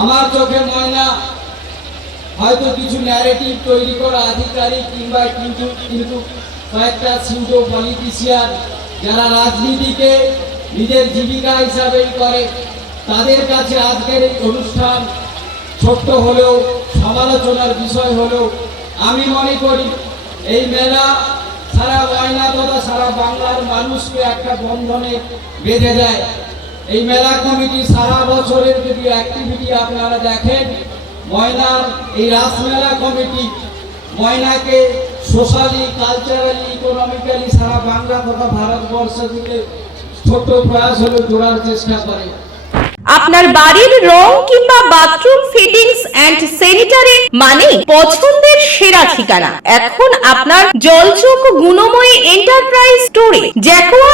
আমার চোখে ময়না হয়তো কিছু ন্যারেটিভ তৈরি করা আধিকারিক কিংবা কিন্তু কিন্তু কয়েকটা সিউডো পলিটিশিয়ান যারা রাজনীতিকে নিজের জীবিকা হিসাবেই করে, তাদের কাছে আজকের এই অনুষ্ঠান ছোট্ট হলেও, সমালোচনার বিষয় হলেও আমি মনে করি, এই মেলা সারা ময়না তথা সারা বাংলার মানুষকে একটা বন্ধনে বেঁধে দেয়। এই মেলা কমিটি সারা বছরের যদি অ্যাক্টিভিটি আপনারা দেখেন, ময়নার এই রাসমেলা কমিটি, ময়নাকে সোশ্যালি কালচারালি ইকোনমিক্যালি সারা বাংলা তথা ভারতবর্ষ থেকে ছোট্ট প্রয়াস হলে জোড়ার চেষ্টা করে। আপনার বাড়ির রং কিংবা বাথরুম ফিটিংস এন্ড স্যানিটারি মানে পছন্দের সেরা ঠিকানা। এখন আপনার জলচোখ গুণময়ী এন্টারপ্রাইজ স্টোরে জ্যাকোয়ার এন্ড